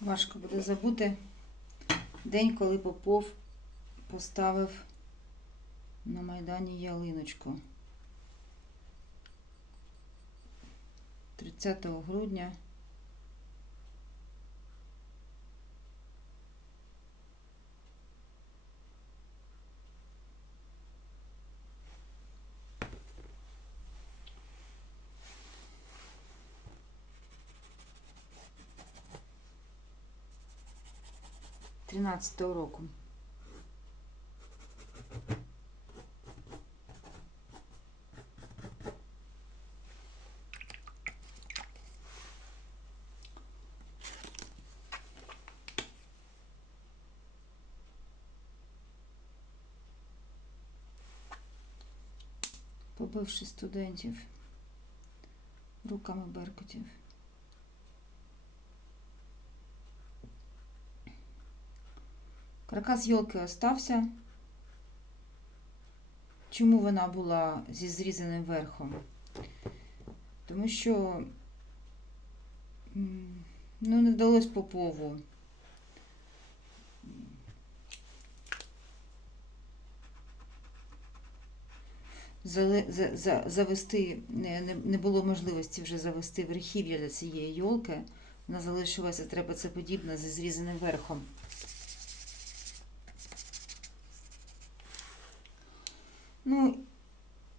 Важко буде забути день, коли Попов поставив на Майдані ялиночку. 30 грудня. Тринадцятого року. Побивши студентів руками беркутів. Каркас йолки остався. Чому вона була зі зрізаним верхом? Тому що ну, не вдалося Попову. Завести не, було можливості вже завести верхів'я для цієї йолки. Вона залишилася треба це подібне зі зрізаним верхом. Ну,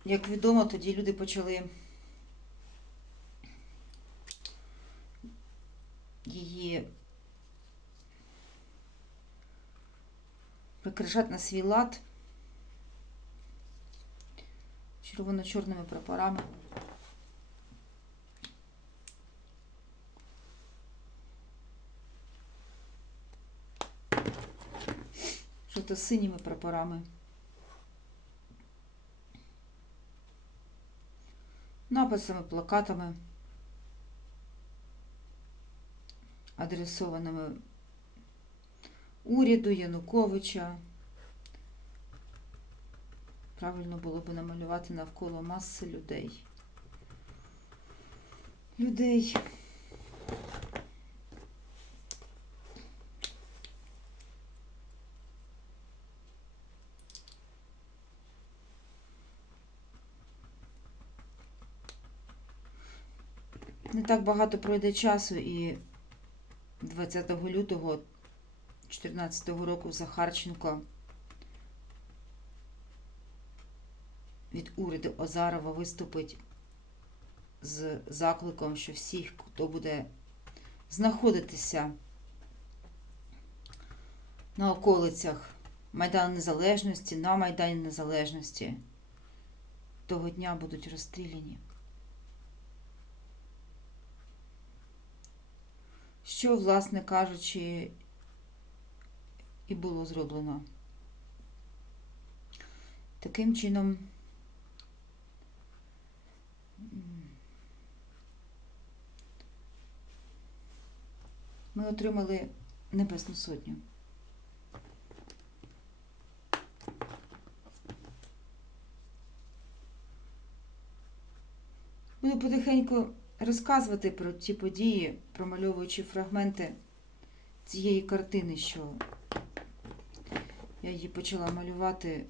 як відомо, тоді люди почали її прикрашати на свій лад червоно-чорними прапорами. Жовто-синіми прапорами. Написами, плакатами, адресованими уряду Януковича. Правильно було б намалювати навколо маси людей. Людей. Не так багато пройде часу і 20 лютого 2014 року Захарченко від уряду Озарова виступить з закликом, що всіх, хто буде знаходитися на околицях Майдану Незалежності, на Майдані Незалежності, того дня будуть розстріляні. Що, власне кажучи, і було зроблено. Таким чином, ми отримали Небесну Сотню. Буду потихеньку розказувати про ці події, промальовуючи фрагменти цієї картини, що я її почала малювати.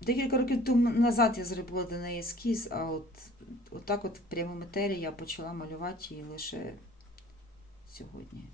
Декілька років тому назад я зробила до неї ескіз, а от, от так от прямо матерії я почала малювати її лише сьогодні.